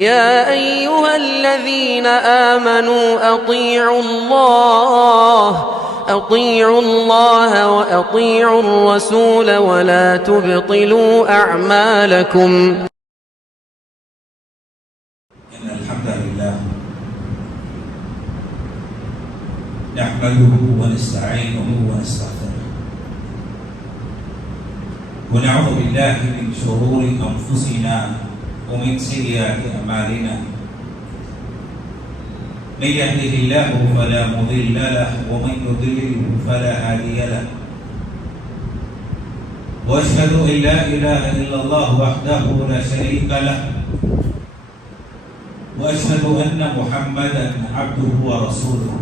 يا أيها الذين آمنوا أطيعوا الله وأطيعوا الرسول ولا تبطلوا أعمالكم. إن الحمد لله نحمده ونستعينه ونستغفره ونعوذ بالله من شرور أنفسنا ومن سيئات أعمالنا. من يهده الله فلا مضل له ومن يضلل فلا هادي له. وأشهد أن لا إله إلا الله وحده لا شريك له وأشهد أن محمدا عبده ورسوله.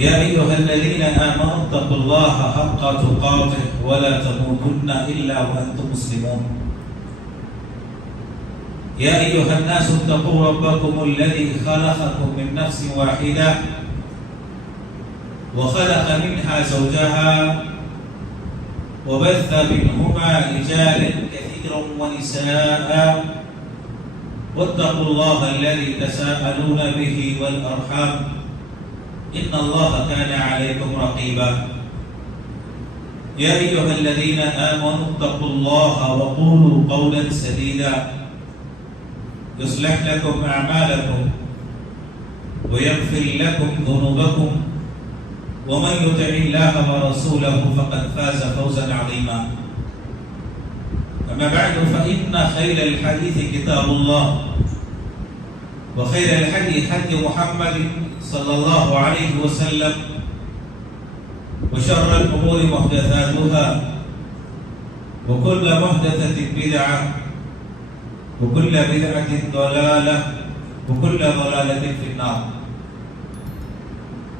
يا أيها الذين آمنوا اتقوا الله حق تقاته ولا تموتن إلا وأنتم مسلمون. يا أيها الناس اتقوا ربكم الذي خلقكم من نفس واحدة وخلق منها زوجها وبث منهما رجالا كثيرا ونساء واتقوا الله الذي تساءلون به والأرحام إن الله كان عليكم رقيبا. يا أيها الذين آمنوا اتقوا الله وقولوا قولا سديدا يصلح لكم أعمالكم ويغفر لكم ذنوبكم ومن يطع الله ورسوله فقد فاز فوزا عظيما. أما بعد فإن خير الحديث كتاب الله وخير الهدي هدي محمد صلى الله عليه وسلم وشر الأمور محدثاتها وكل محدثة بدعة وكل بدعة ضلالة وكل ضلالة في النار.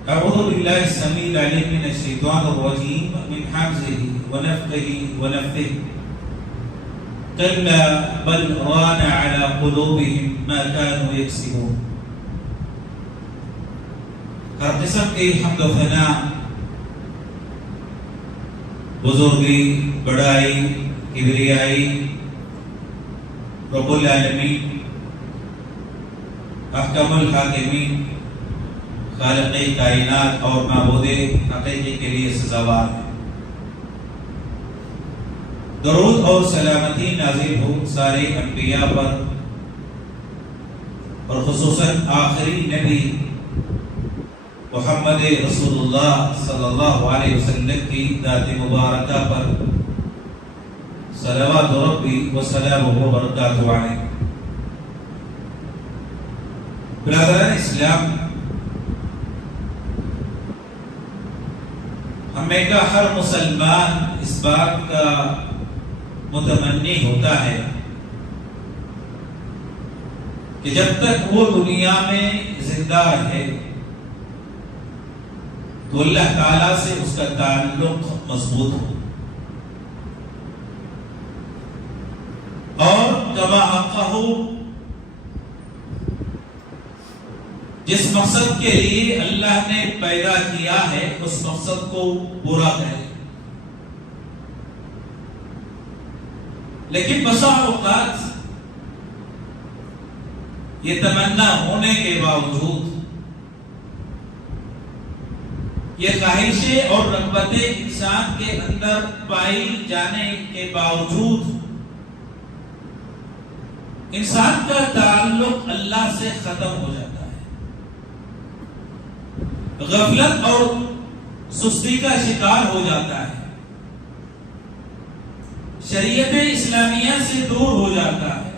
أعوذ بالله السميع العليم من الشيطان الرجيم من حمزه ونفخه ونفثه. كلا بل ران على قلوبهم ما كانوا يكسبون. ہر قسم کی حمد و ثنا، بزرگی، بڑائی، کبریائی رب العالمین احکم الحاکمین خالق کائنات اور معبود حقیقی کے لیے سزاوار ہے. درود اور سلامتی نازل ہو سارے انبیاء پر اور خصوصاً آخری نبی محمد رسول اللہ صلی اللہ علیہ وسلم کی ذات مبارکہ پر صلوات ربی و سلامہ و برکاتہ علیہ. برادران اسلام، ہمیں کا ہر مسلمان اس بات کا متمنی ہوتا ہے کہ جب تک وہ دنیا میں زندہ رہے تو اللہ تعالیٰ سے اس کا تعلق مضبوط ہو اور کما حقہ جس مقصد کے لیے اللہ نے پیدا کیا ہے اس مقصد کو پورا کرے. لیکن بسا اوقات یہ تمنا ہونے کے باوجود، یہ خواہشیں اور رغبتیں انسان کے اندر پائی جانے کے باوجود انسان کا تعلق اللہ سے ختم ہو جاتا ہے، غفلت اور سستی کا شکار ہو جاتا ہے، شریعت اسلامیہ سے دور ہو جاتا ہے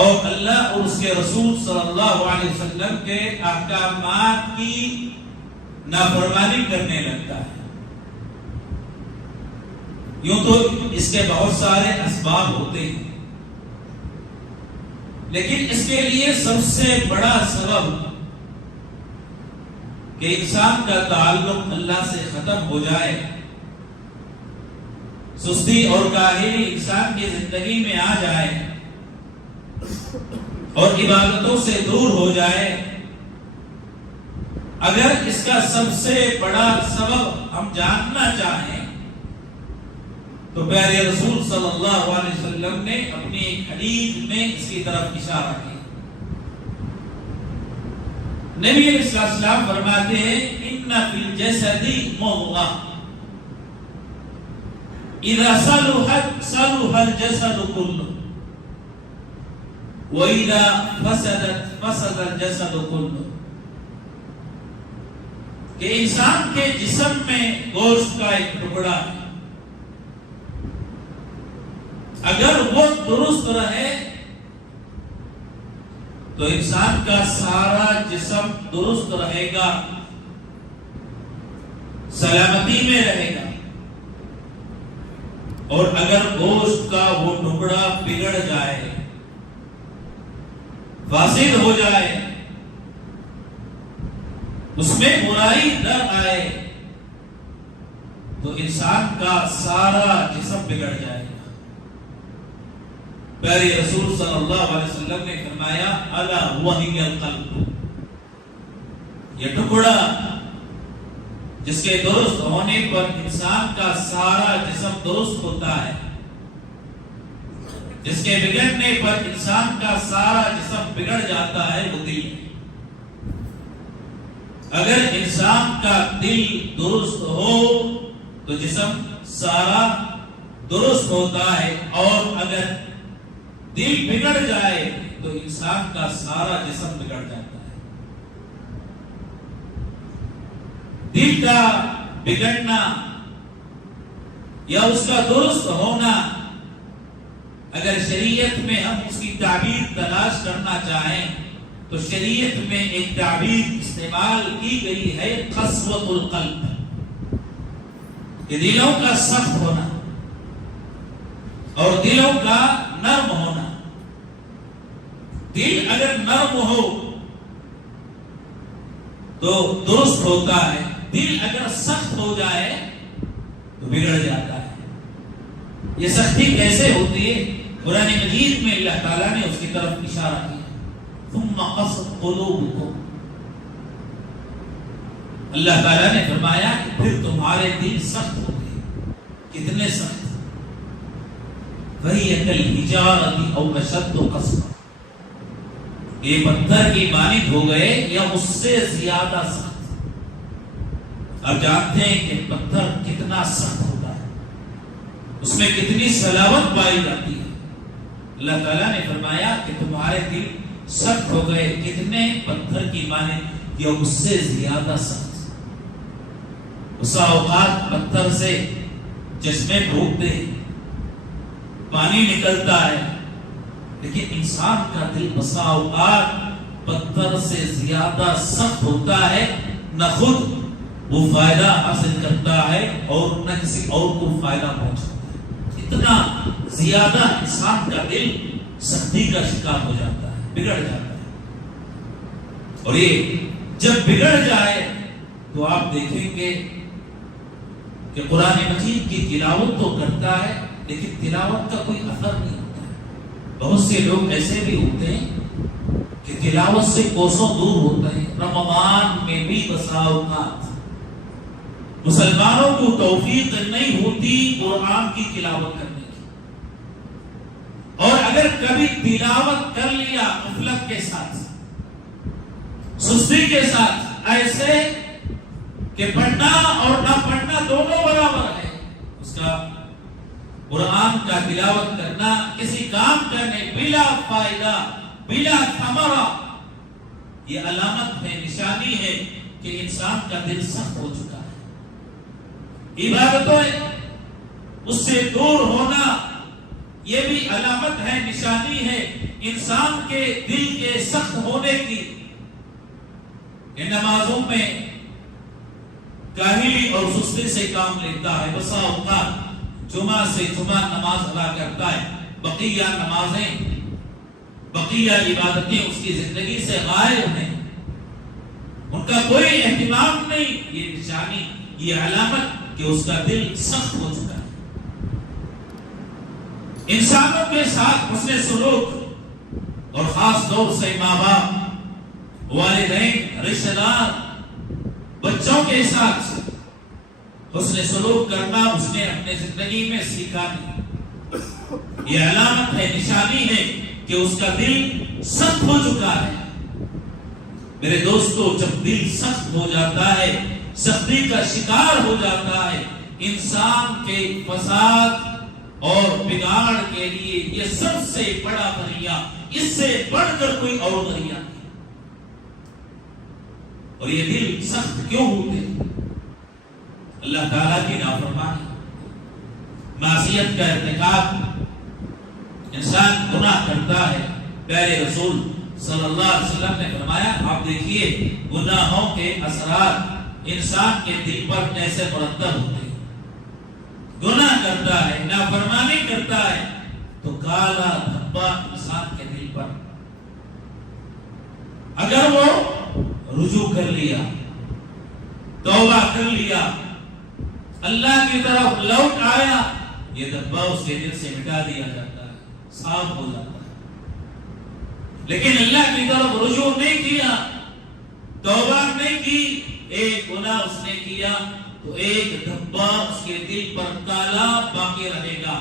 اور اللہ اور اس کے رسول صلی اللہ علیہ وسلم کے احکامات کی نافرمانی کرنے لگتا ہے. یوں تو اس کے بہت سارے اسباب ہوتے ہیں، لیکن اس کے لیے سب سے بڑا سبب کہ انسان کا تعلق اللہ سے ختم ہو جائے، سستی اور کاہلی انسان کی زندگی میں آ جائے اور عبادتوں سے دور ہو جائے، اگر اس کا سب سے بڑا سبب ہم جاننا چاہیں تو پیارے رسول صلی اللہ علیہ وسلم نے اپنی ایک حدیث میں اس کی طرف اشارہ کیا. نبی علیہ السلام فرماتے ہیں ان فی الجسد مضغہ اذا صلحت صلح الجسد كله واذا فسدت فسد الجسد كله. کہ انسان کے جسم میں گوشت کا ایک ٹکڑا ہے، اگر وہ درست رہے تو انسان کا سارا جسم درست رہے گا، سلامتی میں رہے گا. اور اگر گوشت کا وہ ٹکڑا بگڑ جائے، فاسد ہو جائے، اس میں برائی در آئے تو انسان کا سارا جسم بگڑ جائے گا. پیارے رسول صلی اللہ علیہ وسلم نے فرمایا الا وہی القلب، یہ ٹکڑا جس کے درست ہونے پر انسان کا سارا جسم درست ہوتا ہے، جس کے بگڑنے پر انسان کا سارا جسم بگڑ جاتا ہے، وہ دل ہے. اگر انسان کا دل درست ہو تو جسم سارا درست ہوتا ہے، اور اگر دل بگڑ جائے تو انسان کا سارا جسم بگڑ جاتا ہے. دل کا بگڑنا یا اس کا درست ہونا، اگر شریعت میں ہم اس کی تعبیر تلاش کرنا چاہیں تو شریعت میں ایک تعبیر استعمال کی گئی ہے قسوۃ القلب، کہ دلوں کا سخت ہونا اور دلوں کا نرم ہونا. دل اگر نرم ہو تو درست ہوتا ہے، دل اگر سخت ہو جائے تو بگڑ جاتا ہے. یہ سختی کیسے ہوتی ہے؟ قرآن مجید میں اللہ تعالیٰ نے اس کی طرف اشارہ کیا، ثم قست قلوبکم. اللہ تعالیٰ نے فرمایا کہ پھر تمہارے دل سخت ہو گئے. کتنے سخت؟ وَهِيَ كَالْحِجَارَةِ أَوْ أَشَدُّ قَسْوَةً. یہ پتھر کی مانند ہو گئے یا اس سے زیادہ سخت. اب جانتے ہیں کہ پتھر کتنا سخت ہوتا ہے، اس میں کتنی سلاوت پائی جاتی ہے. اللہ تعالیٰ نے فرمایا کہ تمہارے دل سخت ہو گئے، کتنے پتھر کی مانند یا اس سے زیادہ سخت. بسا اوقات پتھر سے چشمے ڈوبتے ہیں، پانی نکلتا ہے، لیکن انسان کا دل بسا اوقات پتھر سے زیادہ سخت ہوتا ہے. نہ خود وہ فائدہ حاصل کرتا ہے اور نہ کسی اور کو فائدہ پہنچاتا ہے. اتنا زیادہ انسان کا دل سختی کا شکار ہو جاتا ہے، بگڑ جاتا ہے. اور یہ جب بگڑ جائے تو آپ دیکھیں گے کہ قرآن مجید کی تلاوت تو کرتا ہے لیکن تلاوت کا کوئی اثر نہیں ہوتا ہے. بہت سے لوگ ایسے بھی ہوتے ہیں کہ تلاوت سے کوسوں دور ہوتے ہیں. رمضان میں بھی بسا اوقات مسلمانوں کو توفیق نہیں ہوتی قرآن کی تلاوت کرنے کی، اور اگر کبھی تلاوت کر لیا غفلت کے ساتھ، سستی کے ساتھ، ایسے کہ پڑھنا اور نہ پڑھنا دونوں برابر ہے، اس کا قرآن کا تلاوت کرنا کسی کام کرنے بلا فائدہ بلا ثمرہ، یہ علامت ہے، نشانی ہے کہ انسان کا دل سخت ہو چکا ہے. عبادتوں اس سے دور ہونا یہ بھی علامت ہے، نشانی ہے انسان کے دل کے سخت ہونے کی. کہ نمازوں میں کاہلی اور سستی سے کام لیتا ہے. بسا اوقات جمعہ سے جمعہ نماز ادا کرتا ہے، بقیہ نمازیں بقیہ عبادتیں اس کی زندگی سے غائب ہیں، ان کا کوئی اہتمام نہیں. یہ نشانی، یہ علامت کہ اس کا دل سخت ہو چکا ہے. انسانوں کے ساتھ حسن سلوک، اور خاص طور سے ماں باپ، والدین، رشتہ دار، بچوں کے ساتھ حسن سلوک کرنا اس نے اپنے زندگی میں سیکھا نہیں. یہ علامت ہے، نشانی ہے کہ اس کا دل سخت ہو چکا ہے. میرے دوستو، جب دل سخت ہو جاتا ہے، سختی کا شکار ہو جاتا ہے، انسان کے فساد اور بگاڑ کے لیے یہ سب سے بڑا دریا، اس سے بڑھ کر کوئی اور دریا نہیں. اور یہ دل سخت کیوں ہوتے ہیں؟ اللہ تعالیٰ کی نافرمانی، معصیت کا ارتکاب. انسان گناہ کرتا ہے. پیارے رسول صلی اللہ علیہ وسلم نے فرمایا، آپ دیکھیے گناہوں کے اثرات انسان کے دل پر کیسے مرتب ہوتے ہیں. گناہ کرتا ہے، نافرمانی کرتا ہے تو کالا دھبا انسان کے دل پر. اگر وہ رجوع کر لیا، توبہ کر لیا، اللہ کی طرف لوٹ آیا، یہ دھبا اس کے دل سے مٹا دیا جاتا ہے، صاف ہو جاتا ہے. لیکن اللہ کی طرف رجوع نہیں کیا، توبہ نہیں کی، ایک گناہ اس نے کیا تو ایک دھبا اس کے دل پر کالا باقی رہے گا.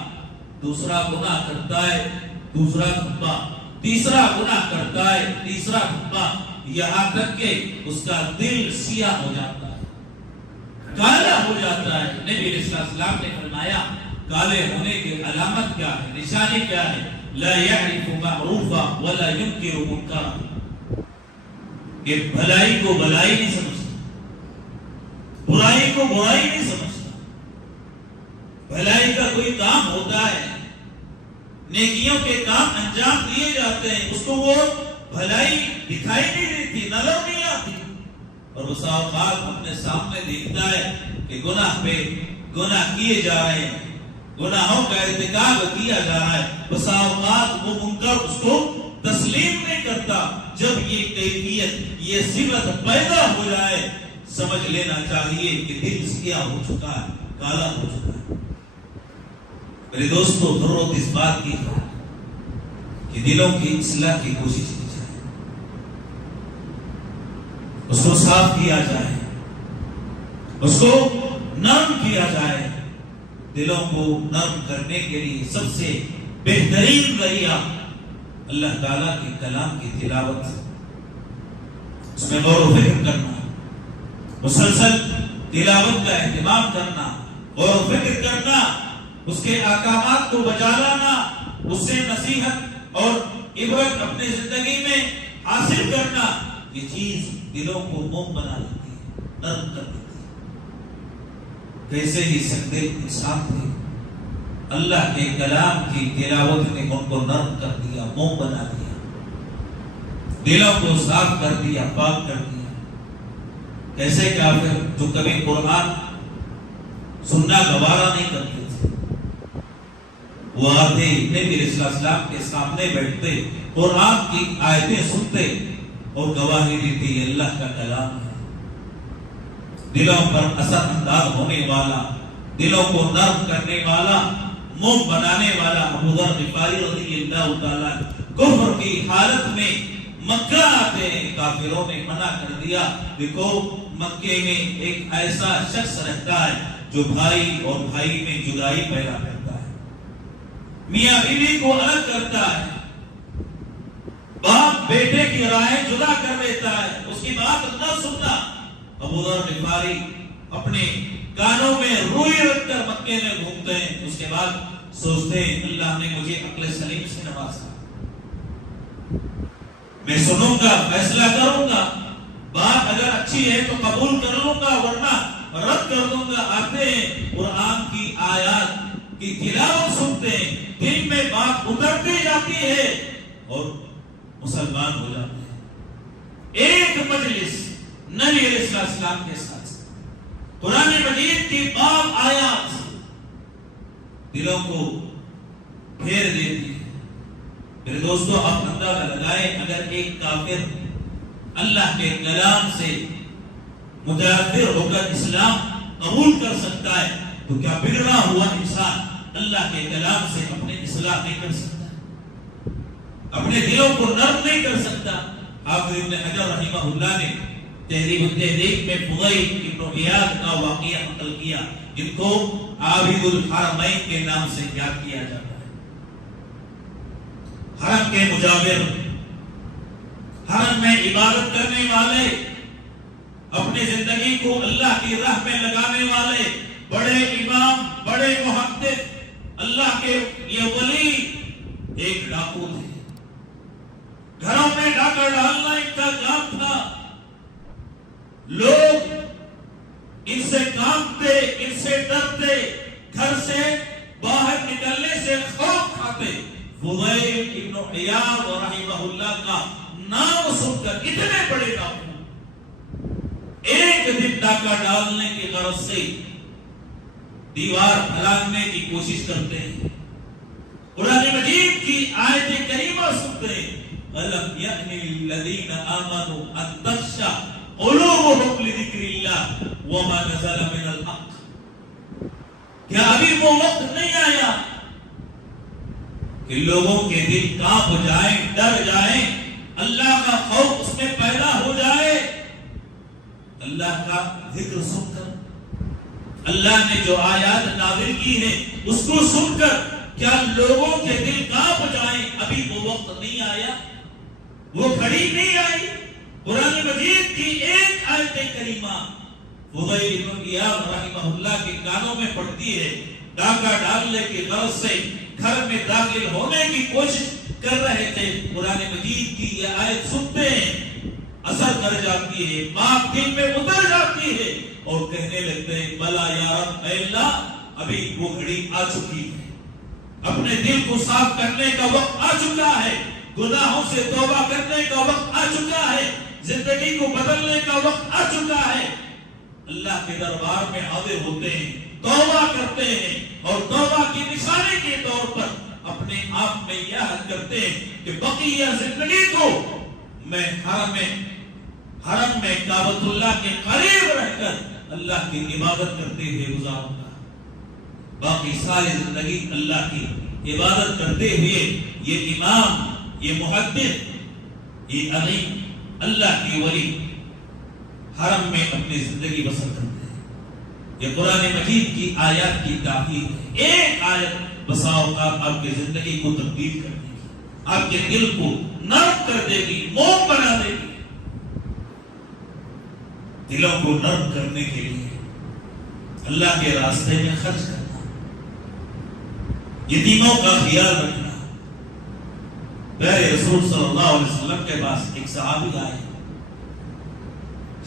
دوسرا گناہ کرتا ہے، دوسرا دھبا، تیسرا گناہ کرتا ہے، تیسرا دھبا، یہاں تک کہ اس کا دل سیاہ ہو جاتا ہے، کالا ہو جاتا ہے. نبی علیہ السلام نے فرمایا کالے ہونے کی علامت کیا ہے، نشانی کیا ہے؟ لا يعرف معروفا ولا ينكر منکرا، کہ بھلائی کو بھلائی نہیں سمجھتا، برائی کو برائی نہیں سمجھتا. بھلائی کا کوئی کام ہوتا ہے، نیکیوں کے کام انجام دیے جاتے ہیں، اس کو وہ بھلائی دکھائی نہیں دیتی، نظر نہیں آتی. اور بسا اوقات اپنے سامنے دیکھتا ہے کہ گناہ پہ گناہ کیے جا رہے ہیں، گناہوں کا ارتکاب کیا جا رہا ہے. بسا اوقات وہ منکر اس کو تسلیم نہیں کرتا. جب یہ کیفیت، یہ صفت پیدا ہو جائے، سمجھ لینا چاہیے کہ دل سیاہ ہو چکا ہے، کالا ہو چکا ہے. میرے دوستو، ضرورت اس بات کی ہے کہ دلوں کی اصلاح کی کوشش کی جائے، اس کو صاف کیا جائے، اس کو نرم کیا جائے. دلوں کو نرم کرنے کے لیے سب سے بہترین ذریعہ اللہ تعالیٰ کے کلام کی تلاوت، اس میں غور و فکر کرنا، مسلسل تلاوت کا اہتمام کرنا، غور و فکر کرنا، اس کے احکامات کو بجا لانا، اس سے نصیحت اور عبرت اپنی زندگی میں حاصل کرنا. یہ چیز دلوں کو موم بنا دیتی ہے، نرم کر دیتی ہے. کیسے ہی سکتے انسان تھے، اللہ کے کلام کی تلاوت نے ان کو نرم کر دیا، موم بنا دیا، دلوں کو صاف کر دیا، پاک کر دیا. کیسے کافر جو کبھی قرآن سننا گوارا نہیں کرتے تھے، وہ آتے نبی علیہ السلام کے سامنے بیٹھتے، قرآن کی آیتیں سنتے اور گواہی دیتے یہ اللہ کا کلام ہے. دلوں پر اثر انداز ہونے والا، دلوں کو نرم کرنے والا، موم بنانے والا ابو ذر غفاری رضی اللہ تعالیٰ کفر کی حالت میں مکہ آتے ہیں. کافروں نے منع کر دیا، دیکھو مکے میں ایک ایسا شخص رہتا ہے جو بھائی اور بھائی میں جدائی پیدا کرتا ہے، میاں بیوی کو الگ کرتا ہے، باپ بیٹے کی رائے جدا کر دیتا ہے، اس کی بات نہ سننا. ابو ذر غفاری اپنے کانوں میں روئی رکھ کر مکے میں گھومتے ہیں. اس کے بعد سوچتے ہیں اللہ نے مجھے عقل سلیم سے نوازا، میں سنوں گا، فیصلہ کروں گا، بات اگر اچھی ہے تو قبول کر لوں گا، ورنہ رد کر دوں گا. آتے ہیں قرآن کی آیات کی تلاوت سنتے ہیں، دل میں بات اترتی جاتی ہے اور مسلمان ہو جاتے ہیں. ایک مجلس نبی علیہ السلام کے ساتھ قرآن مجید کی باب آیات دلوں کو پھیر دیتی ہے. میرے دوستو، آپ اندازہ لگائیں اگر ایک کافر اللہ کے کلام سے متاثر ہو کر اسلام قبول کر سکتا ہے تو کیا بگڑا ہوا انسان اللہ کے کلام سے اپنے اصلاح نہیں کر سکتا، اپنے دلوں کو نرم نہیں کر سکتا؟ حافظ ابن حجر رحمہ اللہ نے تہذیب التہذیب میں فضیل ابن عیاض کا واقعہ نقل کیا. جن کو عابد الحرمین کے نام سے یاد کیا جاتا ہے. حرم کے مجاور، حرم میں عبادت کرنے والے، اپنی زندگی کو اللہ کی راہ میں لگانے والے بڑے امام، بڑے محدث، اللہ کے یہ ولی ایک ڈاکو تھے. گھروں میں ڈاکہ ڈالنا ان کا کام تھا. لوگ ان سے کانپتے، ان سے ڈرتے، گھر سے باہر نکلنے سے خوف کھاتے. فضیل ابن عیاض رحمہ اللہ کا نام سن کر اتنے بڑے ڈاکو ایک دن ڈاکہ ڈالنے کی غرض سے دیوار پھلانگنے کی کوشش کرتے ہیں. قرآن مجید کی آیت کریمہ سنتے ہیں، أَلَمْ يَأْنِ لِلَّذِينَ آمَنُوا أَن تَخْشَعَ قُلُوبُهُمْ لِذِكْرِ اللَّهِ وَمَا نَزَلَ مِنَ الْحَقِّ. کیا ابھی وہ وقت نہیں آیا کہ لوگوں کے دل کانپ جائیں، ڈر جائیں، اللہ کا خوف اس میں پیدا ہو جائے؟ اللہ کا ذکر سن کر، اللہ نے جو آیات نازل کی ہیں اس کو سن کر کیا لوگوں کے دل کانپ جائیں؟ ابھی وہ وقت نہیں آیا، وہ گھڑی نہیں آئی. قرآن مجید کی ایک آیت کریمہ فضیل بن عیاض رحمہ اللہ کے کانوں میں پڑتی ہے. ڈاکہ ڈالنے کی غرض سے گھر میں داخل ہونے کی کوشش کر رہے تھے. قرآن مجید کی یہ آیت سنتے ہیں، اثر کر جاتی ہے، بات دل میں اتر جاتی ہے اور کہنے لگتے ہیں بلا یا رب، اے اللہ ابھی وہ گھڑی آ چکی ہے، اپنے دل کو صاف کرنے کا وقت آ چکا ہے، گناہوں سے توبہ کرنے کا وقت آ چکا ہے، زندگی کو بدلنے کا وقت آ چکا ہے. اللہ کے دربار میں حاضر ہوتے ہیں، توبہ کرتے ہیں اور توبہ کی نشانی کے طور پر اپنے آپ میں یہ عہد کرتے ہیں کہ بقیہ زندگی کو میں حرم میں کعبۃ اللہ کے قریب رہ کر اللہ کی عبادت کرتے ہوئے گزاروں گا. باقی ساری زندگی اللہ کی عبادت کرتے ہوئے یہ امام، یہ محدث، یہ عظیم اللہ کی ولی حرم میں اپنی زندگی بسر کرتے ہیں. یہ قرآن مجید کی آیات کی تاکید ہے. ایک آیت بسا اوقات آپ کی زندگی کو تبدیل کر دے گی، آپ کے دل کو نرم کر دے گی، موم بنا دے گی. دلوں کو نرم کرنے کے لیے اللہ کے راستے میں خرچ کرنا، یتیموں کا خیال رکھنا. پیارے رسول صلی اللہ علیہ وسلم کے پاس ایک صحابی آئے،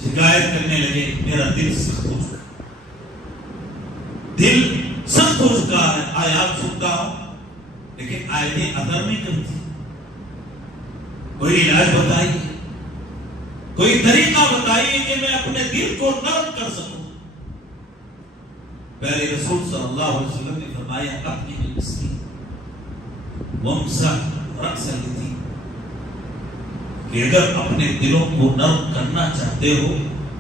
شکایت کرنے لگے میرا دل سخت ہو چکا، دل سخت ہو چکا ہے، آیات سنتا ہوں لیکن آیتیں اثر نہیں کرتی، کوئی علاج بتائیے، کوئی طریقہ بتائیے کہ میں اپنے دل کو نرم کر سکوں. پیارے رسول صلی اللہ علیہ وسلم نے فرمایا اپنی مسکین وامسح رأس اليتیم، کہ اگر اپنے دلوں کو نرم کرنا چاہتے ہو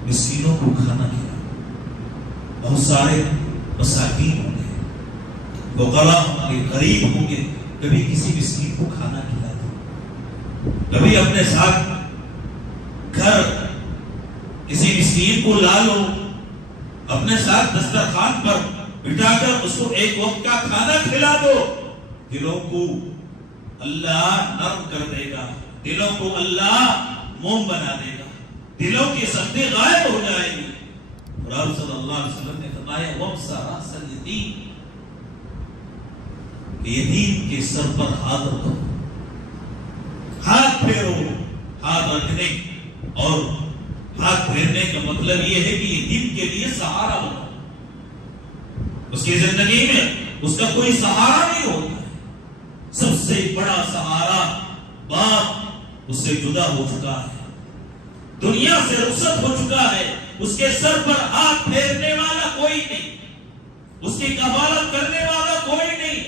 مسکینوں کو کھانا کھلاؤ. بہت سارے مساکین ہوں گے، فقراء ہوں گے، غریب ہوں گے، کبھی کسی مسکین کو کھانا کھلا دو. کبھی اپنے ساتھ گھر کسی مسکین کو لا لو، اپنے ساتھ دسترخوان پر بٹھا کر اس کو ایک وقت کا کھانا کھلا دو. دلوں کو اللہ نرم کر دے گا، دلوں کو اللہ موم بنا دے گا، دلوں کی سختی غائب ہو جائے گی. اور آپ صلی اللہ علیہ وسلم نے فرمایا وامسح رأس اليتیم، یتیم کے سر پر ہاتھ رکھو، ہاتھ پھیرو. ہاتھ رکھنے اور ہاتھ پھیرنے کا مطلب یہ ہے کہ یتیم کے لیے سہارا بنو. اس کی زندگی میں اس کا کوئی سہارا نہیں ہوتا ہے. سب سے بڑا سہارا باپ اس سے جدا ہو چکا ہے، دنیا سے رخصت ہو چکا ہے، اس کے سر پر ہاتھ پھیرنے والا کوئی نہیں، اس کی کفالت کرنے والا کوئی نہیں،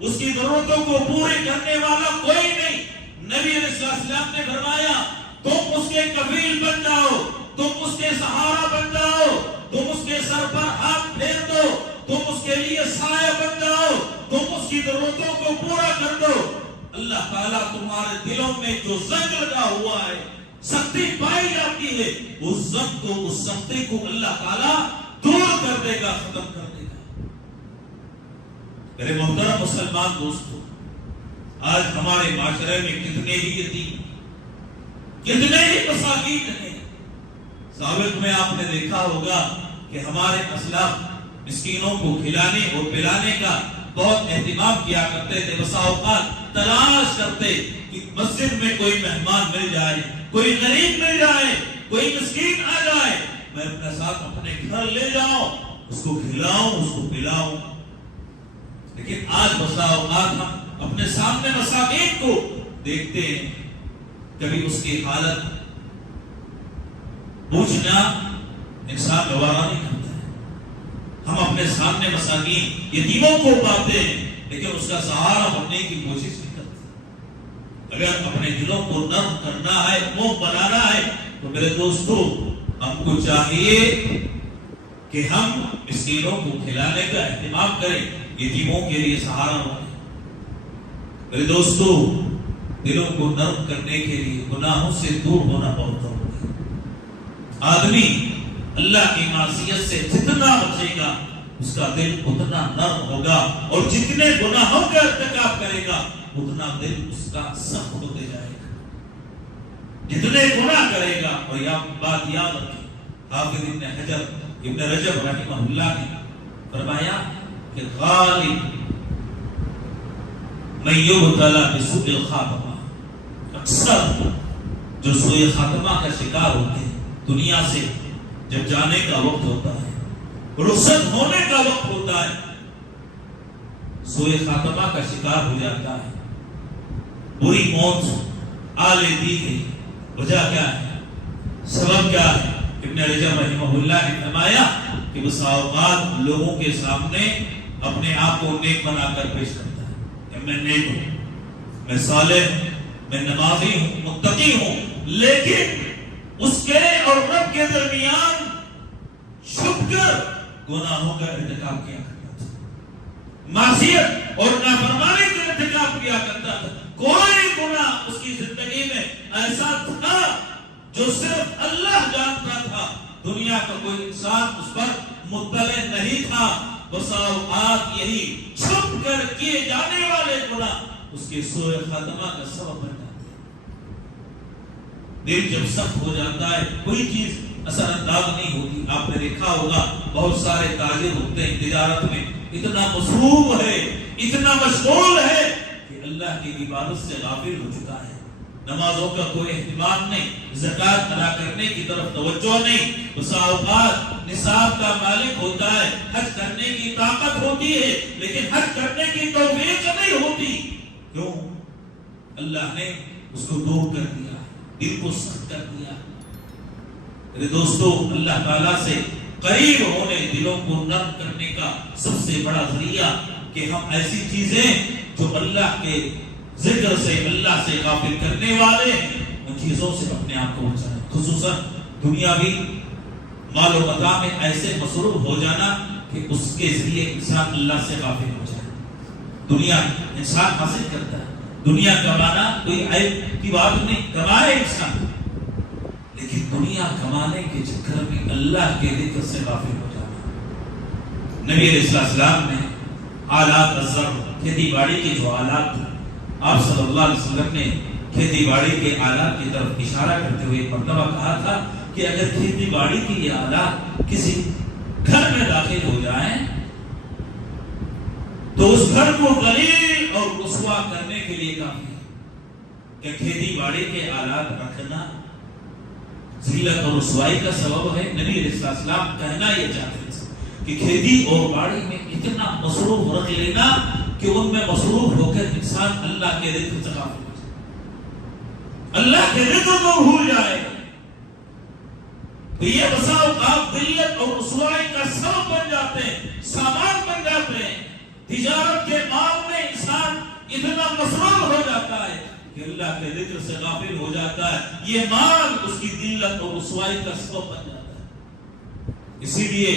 اس کی ضرورتوں کو پورے کرنے والا کوئی نہیں. نبی علیہ السلام نے فرمایا تم اس کے کفیل بن جاؤ، تم اس کے سہارا بن جاؤ، تم اس کے سر پر ہاتھ پھیر دو، تم اس کے لیے سایہ بن جاؤ، تم اس کی ضرورتوں کو پورا کر دو. اللہ تعالیٰ تمہارے دلوں میں جو زنگ لگا ہوا ہے، سختی پائی جاتی ہے، اس زنگ کو، اس سختی کو اللہ تعالیٰ دور کر دے گا، ختم کر دے گا۔ میرے محترم مسلمان دوستو، آج ہمارے معاشرے میں کتنے ہی یتیم، کتنے ہی مساکین ہیں۔ سابق میں آپ نے دیکھا ہوگا کہ ہمارے اسلاف مسکینوں کو کھلانے اور پلانے کا بہت اہتمام کیا کرتے تھے۔ بسا اوقات تلاش کرتے کہ مسجد میں کوئی مہمان مل جائے، کوئی غریب مل جائے، کوئی مسکین آ جائے، میں اپنے ساتھ اپنے گھر لے جاؤں، اس کو کھلاؤں، اس کو پلاؤں۔ لیکن آج بسا اوقات ہم اپنے سامنے مساکین کو دیکھتے ہیں، کبھی اس کی حالت پوچھنا انسان گوارا نہیں کرتا ہے۔ ہم اپنے سامنے مساکین یتیموں کو پاتے ہیں لیکن اس کا سہارا بننے کی کوشش نہیں کرتے۔ اگر اپنے دلوں کو نرم کرنا ہے، موم بنانا ہے، تو میرے دوستو ہم کو چاہیے کہ ہم مسکینوں کو کھلانے کا اہتمام کریں، یتیموں کے لیے سہارا بنیں۔ میرے دوستو دلوں کو نرم کرنے کے لیے گناہوں سے دور ہونا بہت ضروری ہے۔ آدمی اللہ کی معصیت سے جتنا بچے گا اس کا دل اتنا نرم ہوگا، اور جتنے گناہوں کا ارتکاب کرے گا اتنا دل اس کا سخت ہوتے جائے گا۔ جتنے گناہ کرے گا، اور یہ بات یاد رکھیں، حافظ ابن رجب رحمہ اللہ نے فرمایا کہ غالب من یبتلی بسوء الخاتمہ، اکثر جو سوء خاتمہ کا شکار ہوتے ہیں، دنیا سے جب جانے کا وقت ہوتا ہے، رخصت ہونے کا وقت ہوتا ہے، سوء خاتمہ کا شکار ہو جاتا ہے، بری موت آ لیتی ہے۔ وجہ کیا ہے؟ سبب کیا ہے؟ ابن رجب رحمہ اللہ نے فرمایا کہ بسا اوقات لوگوں کے سامنے اپنے آپ کو نیک بنا کر پیش کرتا ہے کہ میں نیک ہوں، میں صالح ہوں، میں نمازی ہوں، متقی ہوں، لیکن اس کے اور رب کے درمیان چھپ کر گناہوں کا ارتکاب کیا کرتا تھا، معصیت اور نافرمانی کا ارتکاب کیا کرتا تھا۔ کوئی گناہ اس کی زندگی میں ایسا تھا جو صرف اللہ جانتا تھا، دنیا کا کوئی انسان اس پر مطلع نہیں تھا۔ بسا اوقات یہی چھپ کر کیے جانے والے گناہ اس کے سوء خاتمہ کا سبب بن جاتے ہیں۔ دل جب سخت ہو جاتا ہے کوئی چیز اثر انداز نہیں ہوتی۔ آپ نے دیکھا ہوگا بہت سارے تاجر ہوتے ہیں، تجارت میں اتنا مصروف ہے، اتنا مشغول ہے کہ اللہ کی عبادت سے غافل ہو چکا ہے، نمازوں کا کوئی اہتمام نہیں، زکوٰۃ ادا کرنے کی طرف توجہ نہیں۔ بسا اوقات نصاب کا مالک ہوتا ہے، حج کرنے کی طاقت ہوتی ہے، لیکن حج کرنے کی توفیق نہیں ہوتی۔ کیوں؟ اللہ نے اس کو دور کر دیا، دل کو سخت کر دیا۔ میرے دوستو، اللہ تعالیٰ سے قریب ہونے، دلوں کو نرم کرنے کا سب سے بڑا ذریعہ کہ ہم ایسی چیزیں جو اللہ کے ذکر سے، اللہ سے غافل کرنے والے ہیں، ان چیزوں سے اپنے آپ کو بچائیں۔ خصوصاً دنیاوی مال و متاع میں ایسے مصروف ہو جانا کہ اس کے ذریعے انسان اللہ سے غافل ہو جائے۔ دنیا انسان حاصل کرتا ہے، دنیا کمانا کوئی عیب کی بات نہیں، کمائے انسان، لیکن دنیا کمانے کے چکر میں اللہ کے ذکر سے غافل ہو جانا۔ نبی علیہ السلام نے آلات الزرع، کھیتی باڑی کے جو آلات تھے، آپ صلی اللہ علیہ وسلم نے کھیتی باڑی کے آلات کی طرف اشارہ کرتے ہوئے ایک مرتبہ کہا تھا کہ اگر کھیتی باڑی کی یہ آلات کسی گھر میں داخل ہو جائیں تو اس گھر کو ذلیل اور رسوا کرنے کے لیے کافی ہے۔ کہ کھیتی باڑی کے آلات رکھنا ذلت اور رسوائی کا سبب ہے؟ نبی علیہ السلام کہنا یہ چاہتے تھے کہ کھیتی اور باڑی میں اتنا مصروف رکھ لینا کہ ان میں مصروف ہو کر انسان اللہ کے ذکر سے غافل ہو جائے، اللہ کے ذکر کو بھول جائے۔ تو یہ بسا اوقات ذلت اور رسوائی کا سبب بن جاتے ہیں، سامان بن جاتے ہیں۔ تجارت کے مال میں انسان اتنا مصروف ہو جاتا ہے کہ اللہ کے ذکر سے غافل ہو جاتا ہے، یہ مال اس کی ذلت اور رسوائی کا سبب بن جاتا ہے۔ اسی لیے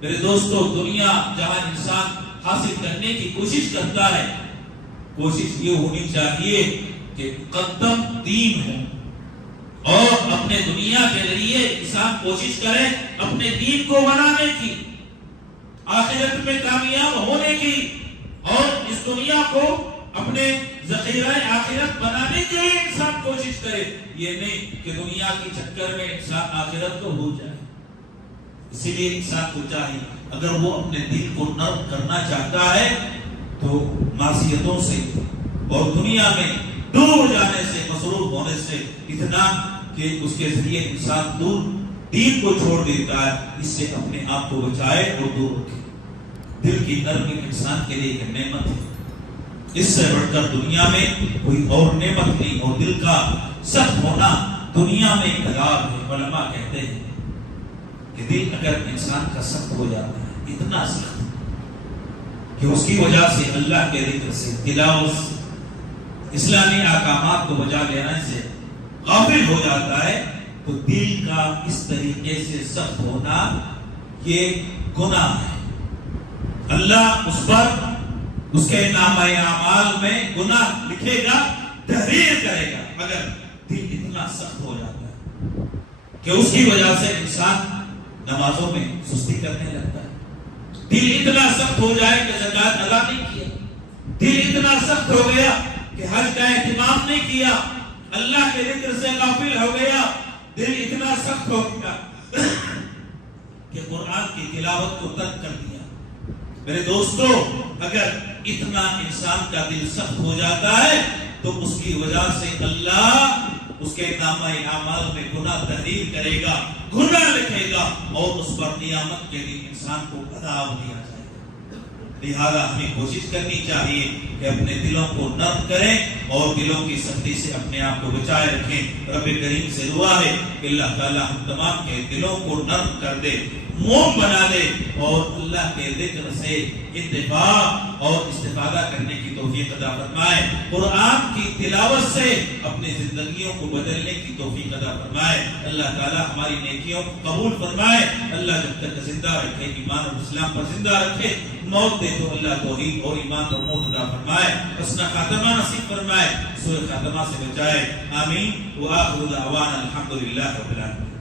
میرے دوستو، دنیا جہاں انسان حاصل کرنے کی کوشش کرتا ہے، کوشش یہ ہونی چاہیے کہ مقدم دین ہو، اور اپنے دنیا کے ذریعے انسان کوشش کرے اپنے دین کو بنانے کی، آخرت میں کامیاب ہونے کی، اور اس دنیا کو اپنے ذخیرہ آخرت بنانے کے لیے انسان کوشش کرے، یہ نہیں کہ دنیا کے چکر میں انسان آخرت کو بھول جائے۔ اسی لیے انسان کو چاہیے اگر وہ اپنے دل کو نرم کرنا چاہتا ہے تو معصیتوں سے اور دنیا میں دور جانے سے، مصروف ہونے سے، اتنا کہ اس کے ذریعے انسان دور دین کو چھوڑ دیتا ہے، اس سے اپنے آپ کو بچائے اور دور رکھے۔ دل کی نرمی انسان کے لیے ایک نعمت ہے، اس سے بڑھ کر دنیا میں کوئی اور نعمت نہیں، اور دل کا سخت ہونا دنیا میں ایک عذاب ہے۔ علماء کہتے ہیں کہ دل اگر انسان کا سخت ہو جاتا ہے، اتنا سخت کہ اس کی وجہ سے اللہ کے ذکر سے، تلاوت سے، اسلامی احکامات کو بجا لینے سے غافل ہو جاتا ہے، تو دل کا اس طریقے سے سخت ہونا یہ گناہ ہے۔ اللہ اس پر اس کے نامہ اعمال میں گناہ لکھے گا، تحریر کرے گا، اگر دل اتنا سخت ہو جاتا ہے کہ اس کی وجہ سے انسان نمازوں میں سستی کرنے لگتا ہے، دل اتنا سخت ہو جائے کہ زکات ادا نہیں کیا، دل اتنا سخت ہو گیا کہ حج کا اہتمام نہیں کیا، اللہ کے ذکر سے غافل ہو گیا، دل اتنا سخت ہو گیا کہ قرآن کی تلاوت کو ترک کر دیا۔ میرے دوستو، اگر اتنا انسان کا دل سخت ہو جاتا ہے تو اس کی وجہ سے اللہ اس کے نامہ اعمال میں گناہ تحریر کرے گا، گناہ لکھے گا، اور اس پر قیامت کے دن انسان کو عذاب دیا جائے گا۔ لہذا ہمیں کوشش کرنی چاہیے کہ اپنے دلوں کو نرم کریں اور دلوں کی سختی سے اپنے آپ کو بچائے رکھیں۔ رب کریم سے دعا ہے کہ اللہ تعالیٰ ہم تمام کے دلوں کو نرم کر دے، موم بنا دے، اور اللہ کے ذکر سے انتفاع اور استفادہ کرنے کی توفیق عطا فرمائے، قرآن کی تلاوت سے اپنی زندگیوں کو بدلنے کی توفیق عطا فرمائے۔ اللہ تعالیٰ ہماری نیکیوں کو قبول فرمائے، اللہ جب تک زندہ رکھے، ایمان اور اسلام پر زندہ رکھے، موت دے تو اللہ توحید اور ایمان پر موت عطا فرمائے، حسن خاتمہ نصیب فرمائے، سوء خاتمہ سے بچائے، آمین۔ وآخر دعوانا الحمدللہ رب العالمین۔